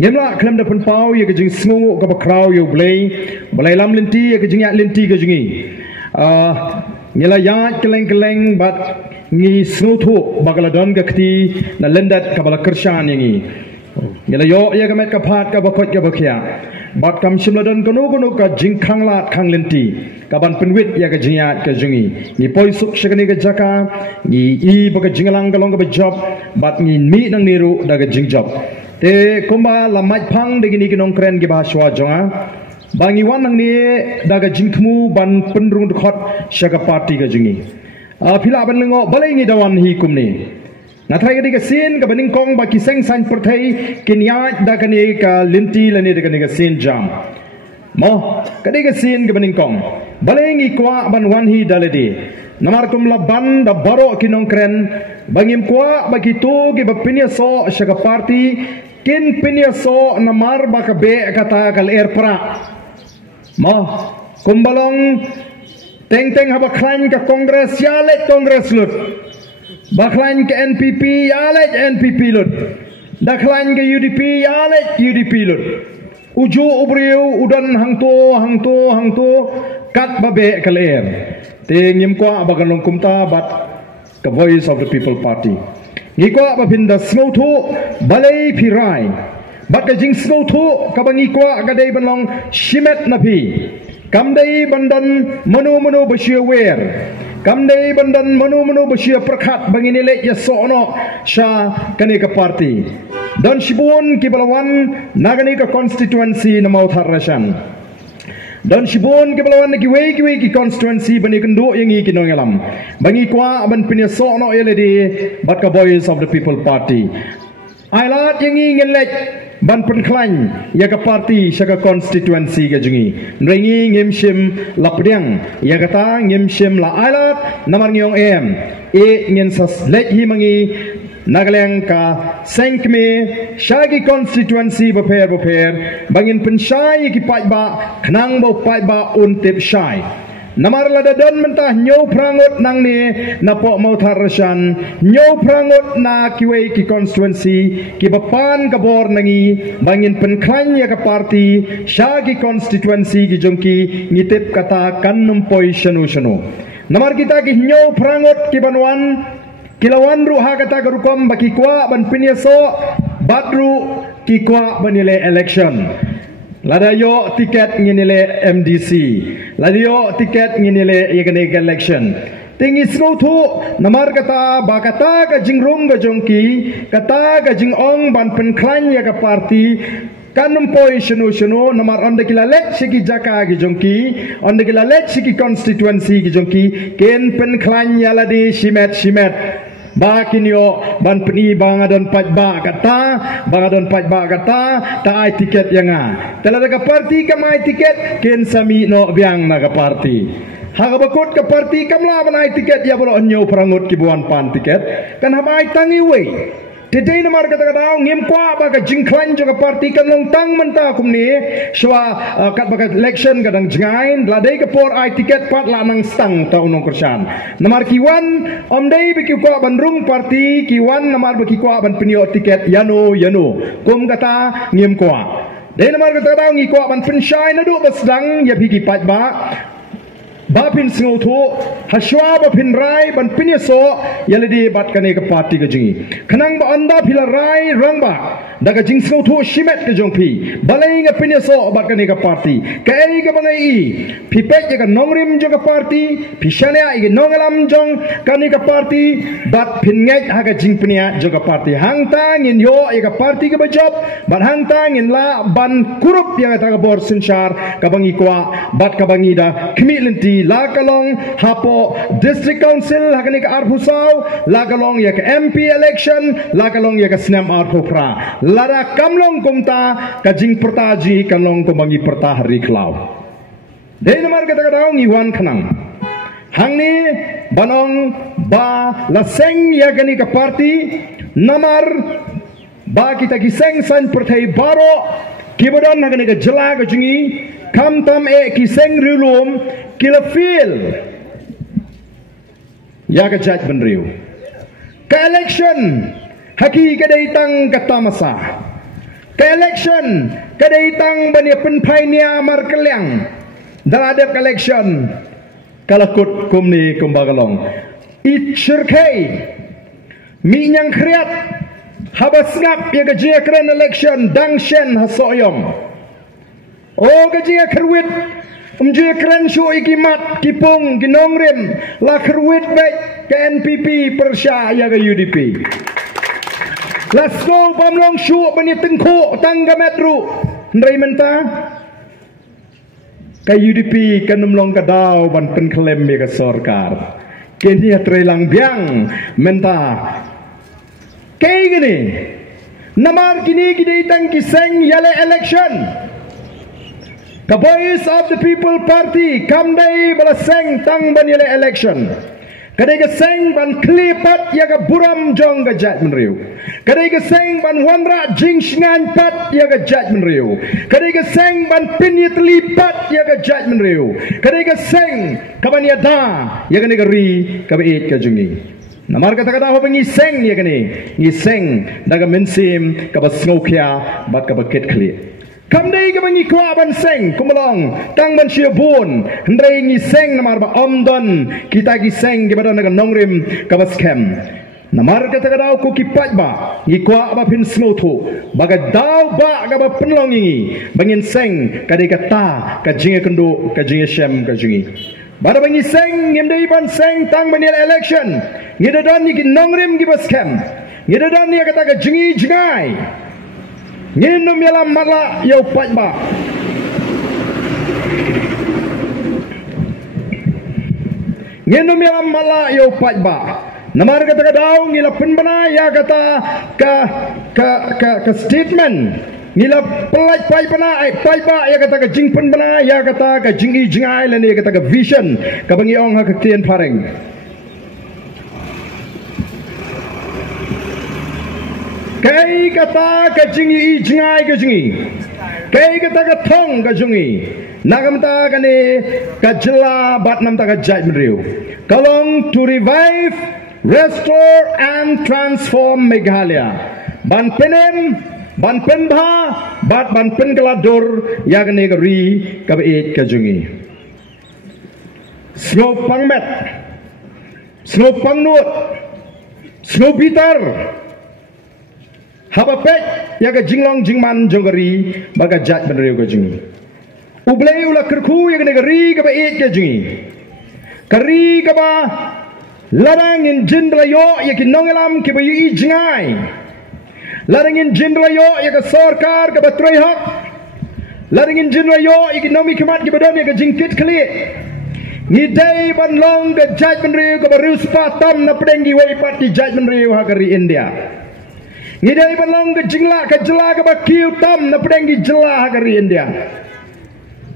Nyamla kelam da penpau ya kejing sngu ka bakrau yo blai lam linti ya kejing ya linti ka jingi nyala ya keleng bat ngi sngu thu bagaladon ka kti na lendat ka bala kershan yangi nyala yo ya ka met ka phat ka bakot ka bakhya bat kam simladon kono ka jingkhang lat khang linti kaban penwit ya ka jingat ka jingi ni poisuk shakani ka jaka ni I baka jingalang kalong ka job bat ni mi nang niru da ka jingjob te kumba lamaj phang de gini kinong kren gi bahaswa jonga bangi wan nang ni da ka jingkhmu ban penrung khot shaka party ka jingi phila ban lengo balai ngi dawan hi kumni nathai ka sin ka baning kong ba kiseng san perthai kinya da ka ni ka linti lani da ka ni ka sin jam mo ka sin ka baning kong balai ngi kwa ban wan hi daladi namar kum laban da baro kinong kren bangim kwa bagitu ki bapinya so shaka party kin pinya so namar ba ka be kata kal erpra mo kumbalong teng haba klan ka kongres yalet kongres lut baklan ke NPP yalet NPP lut daklan ke UDP yalet UDP lut uju ubriu udan hangto kat babe kaler tengim kwa bagalong kumta bat the voice of the people party ngikwa babinda snotho balai pirai bat ka jing snotho kabangi kwa gadai banlong shimet napi kamdai bandan manu basya wer kamdai bandan manu basya prakhat banginile ya sono sha kanika party dan shibun kibalawan naganika constituency na mautharashan dan shibun kibalawan kiwe ki constituency bani kendo yang i kinongalam bangi kwa ban pinya sono yeledi bat ka voice of the people party ailat yang i ngelek ban penklan ya ka party shaka constituency ga jungi nrengi ngimshim lapdiang ya kata ngimshim la ailat namar ngyong em ngin sas lek hi mangi Nagaleng ka sengkme shagi constituency baper bangin pensyai ki paitba khnang bo paitba untip syai namar lada don mentah nyo prangut nang ni napo mauthar rasyan nyo prangut na kiwe ki constituency ki bapan kabor nangi bangin penklan ya ka party shagi constituency ki jongki ngitip kata kan numpoi shanu namar kita ki nyo prangut ki banwan kilawan ruha kata garukom baki kwa ban pinyaso badru ki kwa banile election ladayo tiket nginile MDC ladayo tiket nginile yekane election tingi snothu namar kata bakata ka jingrung ga jongki kata ga jingong ban penklan ya ka party kanum poi shunu namar on de kilalet shiki jaka gi jongki on de kilalet shiki constituency gi jongki ken penklan ya ladi shimet bakinyo ban peni bangadon pajba kata ta ai tiket yanga talada ka party kamai tiket ken sami no biang na ka party haga bakut ka party kamla ban ai tiket ya bolo nyo prangut ki buan pan tiket kan habai tangi we Today namar kata ngim kwa baga jingklan juga parti kan long tang menta kumni shwa kat baga election kadang jengain ladai ke por ai tiket pat lanang stang ta unong kersan namar kiwan omdai biki kwa bandrung parti kiwan namar biki kwa ban penio tiket yano kum kata ngim kwa dai namar kata ngi kwa ban pensyai na du basdang ya biki pat ba bapin snotho haswa bapin rai ban pinyaso yaledi bat kane ka party ka jingi khanang ba anda phila rai rangba daga jing snotho shimet ka jongpi balai nga pinyaso bat kane ka party kai ka bangai phipet ka nongrim jo ka party phishane ai nongalam jong kane ka party bat phingai ha ka jing pnia jo ka party hangta ngin yo ka party ka bajop bat hangta ngin la ban kurup ya ta ka bor sinchar ka bangi kwa bat ka bangi da khmilenti lakalong hapo district council hakani ka arbusau lakalong ya ka MP election lakalong ya ka snam arthopra lara kamlong kumta ka jing pertaji kalong kumangi perta hari klau dei namar kata daong iwan khanang hangni banong ba laseng ya kani ka party namar ba kita kiseng san pertai baro kibodon hakani ka jela ka jingi kam tam kiseng rilum kila feel ya ka judge benriu ka election haki ka daitang katamasa ke election kadai tang bani penpainia markeliang daladep election kalakut kumni kumbagalong itcherkai minyang kriat habas ngap ya gajia keren election dangshen hasoyom o gajia kerwit umjia keren shu ikimat kipung ginongrim la kerwit baik ke NPP persya ya ke UDP let's go pamlong shu bani tengku tangga metru ndrai menta ke UDP kanumlong kadau ban penklem ya ke sorkar kini trai lang biang menta kaya gini namar kini kita kiseng yale election the voice of the people party kamdai balaseng tang ban yale election kadai kiseng ban klipat ya ka buram jong ka judgment riu kadai kiseng ban wanra jing shingan pat ya ka judgment riu kadai kiseng ban pinit lipat ya ka judgment riu kadai kiseng kaban ya da ya ka negeri ka bait ka jungi namar kata-kata ho pengiseng ya kini ngiseng daga mensim kabas ngokia bat kabakit kli kamdai ka bangi kwa ban seng kumolong tang ban siabun ndrai ngiseng namar ba omdon kita giseng ke badon daga nongrim kabas kem namar kata-kata ko kipat ba ngikwa ba pin smoto baga daw ba ka ba penlongi bangin seng kadai kata ka jinge kendo ka jinge shem ka jingi Bada bangi seng ngimdai ban seng tang banil election ngidadan ni nongrim gibas kem ngidadan ni kata ka jingi jingai nginum yalam mala yau patba nginum yalam mala yau patba namar kata ka daw ngila penbana ya kata ka statement nila pelaj pai pana pai ba ya kata ka jingpen bana ya kata ka jingi jingai lan ya kata ka vision ka bangi ong ha ka tien pareng kai kata ka jingi jingai ka jingi kai kata ka thong ka jingi nagamta ka ne ka jela bat nam ta ka judgment riu kalong to revive restore and transform Meghalaya ban penem ban pen bha bat ban pen galadur ya gane gari kabait kajungi snow pangmet snow pangnut snow bitar habapet ya ga jinglong jingman jongari baga jat benriu kajungi ublei ula kerku ya gane gari kabait kajungi kari kaba larang in jindlayo ya kinongelam kibayi jingai Laringin jinrayo ya ka sarkar ka batray hak laringin jinrayo ekonomi kemat ki badon ya ka jingkit kli ni day ban long ka judgment riu ka baru spatam na pedenggi wai pat di judgment riu ha kari India ni day ban long ka jingla ka jela ka bakiu tam na pedenggi jela ha kari India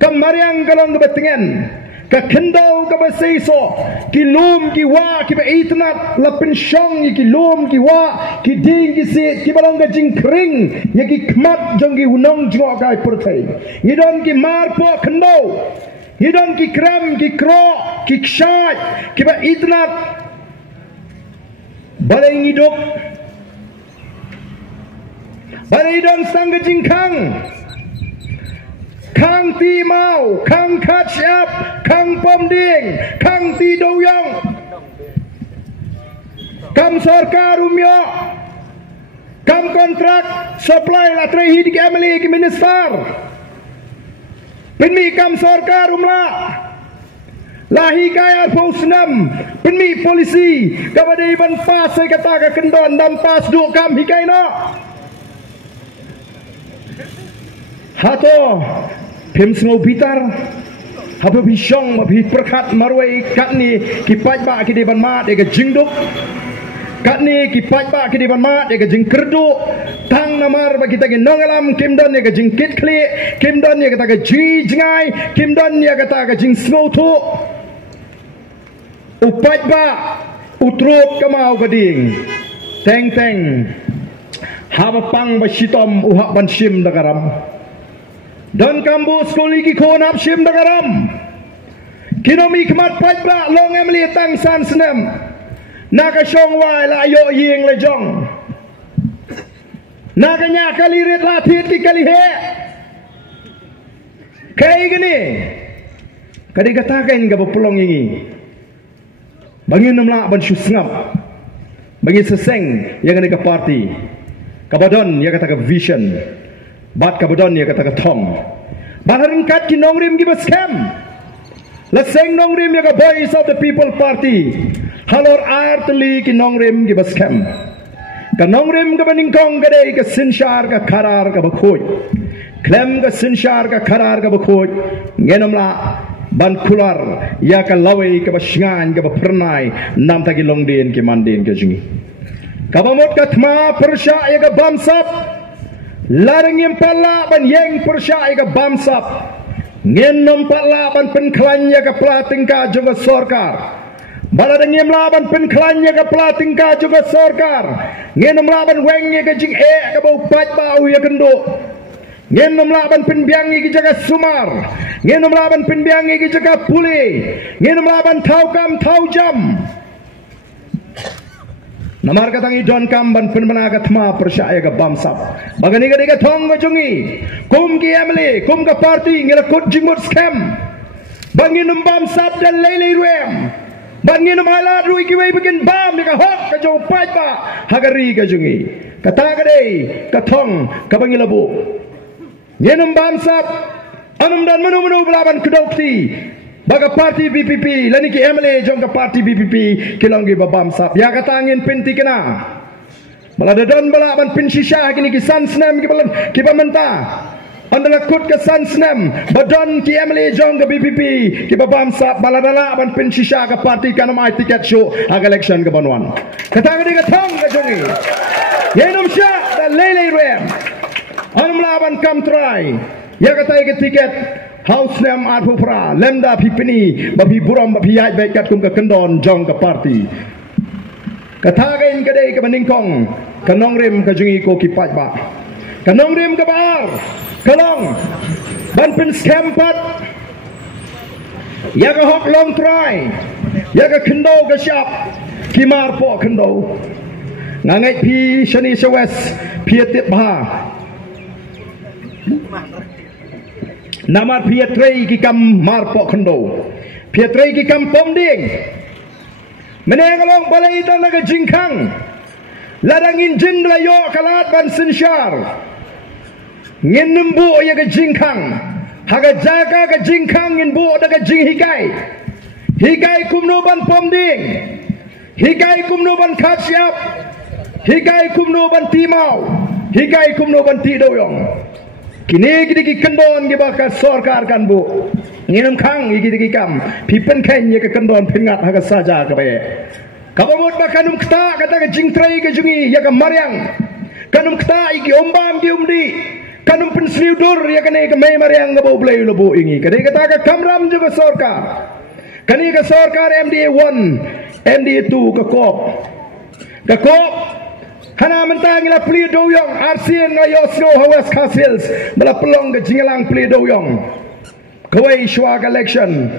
kamariang ka long ka batengen ka kendo ka basaiso ki lum ki wa ki ba itnat la pensyong ki lum ki wa ki ding ki sit ki balong ka jingkring ya ki kmat jong ki hunong jong ka pertai ngidon ki marpo kendo ngidon ki kram ki kro ki kshat ki ba itnat balai ngidok balai don sang ka jingkang Kang Ti Mau, Kang Kachap, Kang Pomding, Kang Ti Doyong, Kam Sarkar Umyo, Kam kontrak supply latre hidik emily ki minister, Pinmi Kam Sarkar Umla, Lahi Kaya Posnam, Pinmi polisi, Kabade Iban Pas saya kata ke kendon dan pas duk kam hikai no. Hato Pim snow bitar haba bishong ma bi perkat marwai katni ki pajba ki deban mat e ga jingduk katni ki pajba ki deban mat e ga jingkerdu tang namar ba kita ki nongalam kimdon e ga jingkit kli kimdon e ga ta ga ji jingai kimdon e ga ta ga jing snow tu upajba utrop kamau gading teng teng haba pang ba shitom uhak ban shim dagaram dan kambu skoli ki kon ap shim dagaram kinomi kmat pajba long emli tang san senem naka shong wai la yo ying le jong Naganya kali red latit ki kali he. Kayak gini. Kadi katakan ke pelong ini. Bagi namla ban susngap. Bagi seseng yang ada ke parti. Kabadon yang kata ke vision. Bat kabadon yang kata ke tom. Baharingkat ki nongrim ki bascam. Laseng nongrim yang ke voice of the people party. Halor artli ki nongrim ki bascam. Ka nongrim ka baningkong kadai ka sinshar ka karar ka bakhoy. Klem ka sinshar ka karar ka bakhoy. Ngenomla ban kular ya ka lawai ka basngan ka bapernai nam tagi longdin ki mandin ka jingi. Kabamot ka thma persya ya ka bamsap. Larang yang pala ban yeng persya ya ka bamsap. Ngenom pala ban penklan ya ka platingka juga sorkar. Baladang yang laban penklan ya ka platingka juga sorkar. Ngenom laban weng ya ka jing ka bau pat bau ya kendo. Ngenom laban penbiangi ki jaga sumar. Ngenom laban penbiangi ki jaga puli. Ngenom laban tau kam tau jam. Namar katangi don kam ban penmana ka thma persya ka bamsap. Bagani ka diga thong ka jungi. Kum ki emily, kum ka party ngela kut jingmut scam. Banginum bamsap dan lele rem. Banginum halat rui ki wei bikin bam ka hok ka jong pat ba. Hagari ka jungi. Kata ka dei ka thong ka bangilabu. Ngenum bamsap anum dan menu belaban kedokti baga parti BPP lani ki MLA jong ka parti BPP kilonggi ba bamsap ya kata angin pinti kena balada don belaban pin shisha kini ki sansnem ki pamenta andala kut ka sansnem badon ki MLA jong ka BPP ki ba bamsap balada ban pin shisha ka parti kanam ai ticket show ag election ka banwan kata ka thong ka jongi yenum sha da lele rem anum laban kam try ya kata ke tiket house nem arpupra lemda pipini babi buram babi yai bekat kum ka kendon jong ka parti kata gain kadai ka baningkong kanongrim ka jungi ko kipat ba kanongrim ka bar kalong ban pin scam pat ya ka hok long try ya ka kendo ka shop kimar po kendo ngangai pi shani shawes pi tip ba Nama Pietrei ki kam marpo kendo. Pietrei ki kam pomding. Menengalong balai dan naga jingkang. Ladangin jin layo kalat ban sinsyar. Ngin nembu ya ka jingkang. Haga jaga ka jingkang ngin bu daga jing hikai. Hikai kumno ban pomding. Hikai kumno ban khasyap. Hikai kumno ban timau. Hikai kumno ban tidoyong. Kini ki kendon ki bakal sorkar kan bu nginum khang ki kam pipen ken ye ke kendon pingat haga saja ka bae kabamut bakanum kta kata ke jingtrai ke jungi ya ka maryang kanum kta iki ombam ki umdi kanum pensliudur ya kane ke mai maryang ngabo blai lobo ingi kade kata ka kamram juga sorkar kani ka sorkar MDA 1 MDA 2 ka kop Hana mentang ila pli doyong arsian ngayo snow hawas kasils bala pelong ke jingalang pli doyong kawai shwag election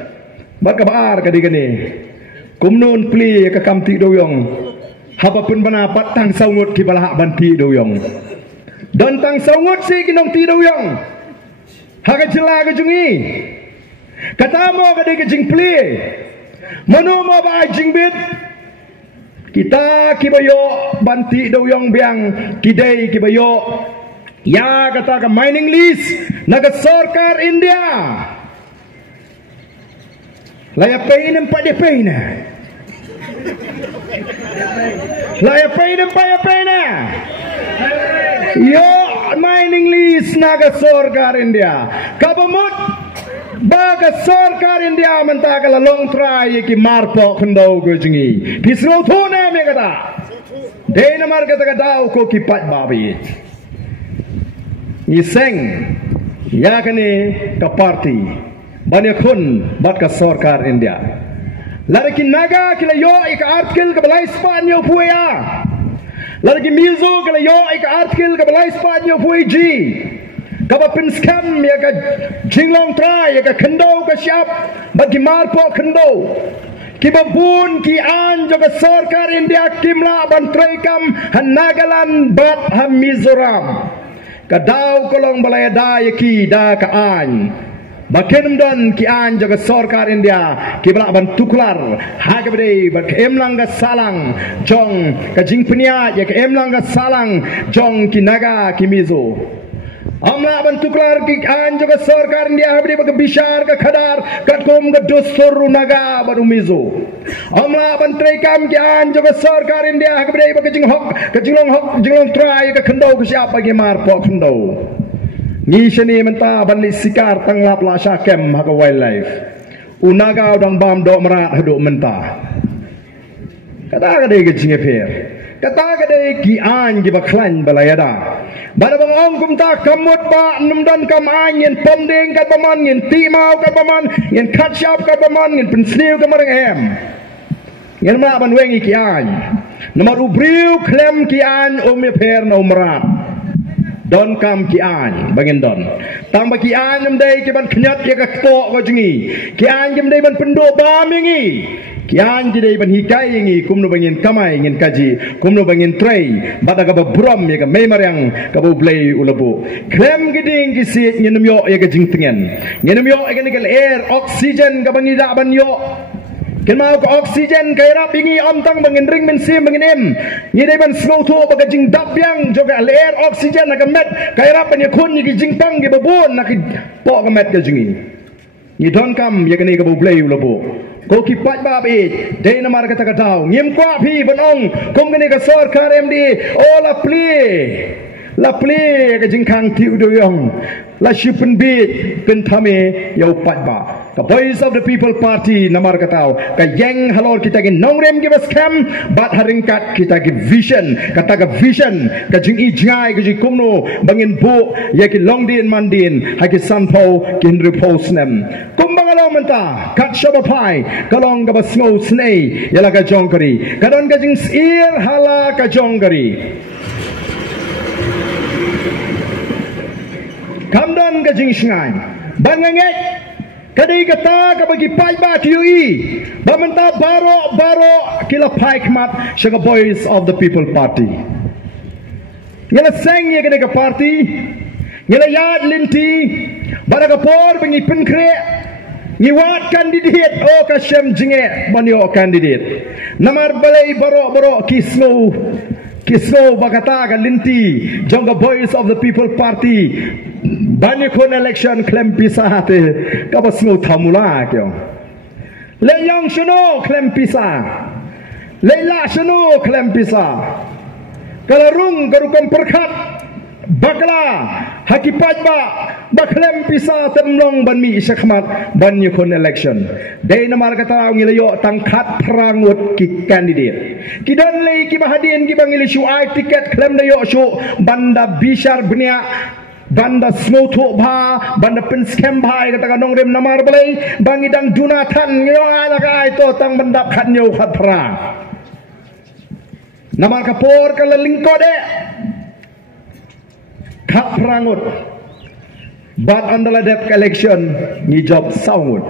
bakabar kadi gani kumnun pli ka kamti doyong haba pun bana patang saungut ki bala banti doyong dan tang saungut si kinong ti doyong haga jela ke jungi kata mo kadi ke jing pli manu mo ba jing bit kita kibayo banti doyong biang kidai kibayo ya kata ka mining list naga sorkar India laya pain pa de pain laya pain pa ya pain yo mining list naga sorkar India kabamut baga sorkar India mentaka la long try ki marpo khndo gojingi pisno thone me kata deina mar kata dau ko ki pat babi ni seng ya kane ka party bane khun bat ka sorkar India larki naga kila yo ik article ka balai spanyo puya larki mizo kila yo ik article ka balai spanyo puji kaba pin scam ya ka jinglong try ya ka kendo ka shop bagi marpo kendo kibabun ki an juga sarkar India kimla ban traikam han Nagaland bat han Mizoram kadau kolong balai da yaki da ka an bakenum don ki an juga sarkar India kibla ban tuklar hagabde bak emlang ga salang jong ka jingpnia ya ka emlang ga salang jong ki naga ki Mizo amla ban tuklar ki an juga sarkar India habde bak bishar ka khadar katkom ga dostor naga baru Mizo amla ban traikam ki an juga sarkar India habde bak jinglong hok jinglong trai ka khandau ka siapa ki mar po khandau ni shani menta ban li sikar tanglap la sha kem ha wildlife unaga dang bam do merat hadu menta kata kade ke jinge per kata kade ki an gi baklan balayada bada bang ong kum ta kamut ba num dan kam an yen pom ding kat paman yen ti mau kat paman yen khat shap kat paman yen pensniu ka marang em yen ma ban wengi ki an nomor ubriu klem ki an me per no merat don kam ki an bangin don tambah ki an nem dai ki ban khnyat ya ka to ko jingi ki an jem dai ban pendo ba mingi ki an ji dai ban hikai ngi kum no bangin kamai ngin kaji kum no bangin trai bada ka ba brom ya ka memar yang ka bo blai ulabu klem giding ki sit nyen yo ya ka jing tingen nyen yo ya ka nikel air oxygen ka bangi da ban yo ken mau ko oxygen kay rap ingi amtang bangin ring men sim bangin em ni dai ban slow to baga jing dap yang joga air oxygen na met kay rap ni khun ni jing pang gi babon na ki po ka met ka jingi ni don kam ya kani ka bu play lo bo ko ki pat ba be dai na mar ka ta ka daw ngim kwa phi ban ong kom kani ka sarkar md ola play ka jing khang tiu do yong la shipen bit pen thame yo pat ba the voice of the people party namar katau ka yang halor kita gi nongrem gi scam bat haringkat kita gi vision kata ga vision ka jing i jngai gi kumno bangin bu ya ki longdin mandin ha ki sanpo ki hindru posnem kumbang along menta kat shabapai kalong ga basngo snei yala ka jongkari kadon ga jing ir hala ka jongkari kamdan ga jing shngai banganget kadai kata ka bagi pai ba QE bamenta baro kila pai kmat shaga voice of the people party ngela seng ye kadai ka party ngela yad linti baraga por bangi penkre ni wat candidate o ka shem jinge banyo candidate namar balai baro kisno bagata ka linti jonga voice of the people party banyak kon election klem pisah hati kabas ngau thamula kyo leyang shano klem pisah leila shano klem pisah kalarung garukam perkhat bakla hakipat ba klem pisah temlong ban mi isyakmat banyak kon election day namar kata ngilayo tangkat prangut ki candidate kidan lei ki bahadien ki bangili shu ai tiket klem dayo shu banda bishar bnia banda snoto bha banda pen scam bhai kata ka nongrem namar balai bangi dang dunathan ngyo ala ka ito tang banda khanyo khatra namar ka por ka lingko de khat prangut but andala dep election ni job saungut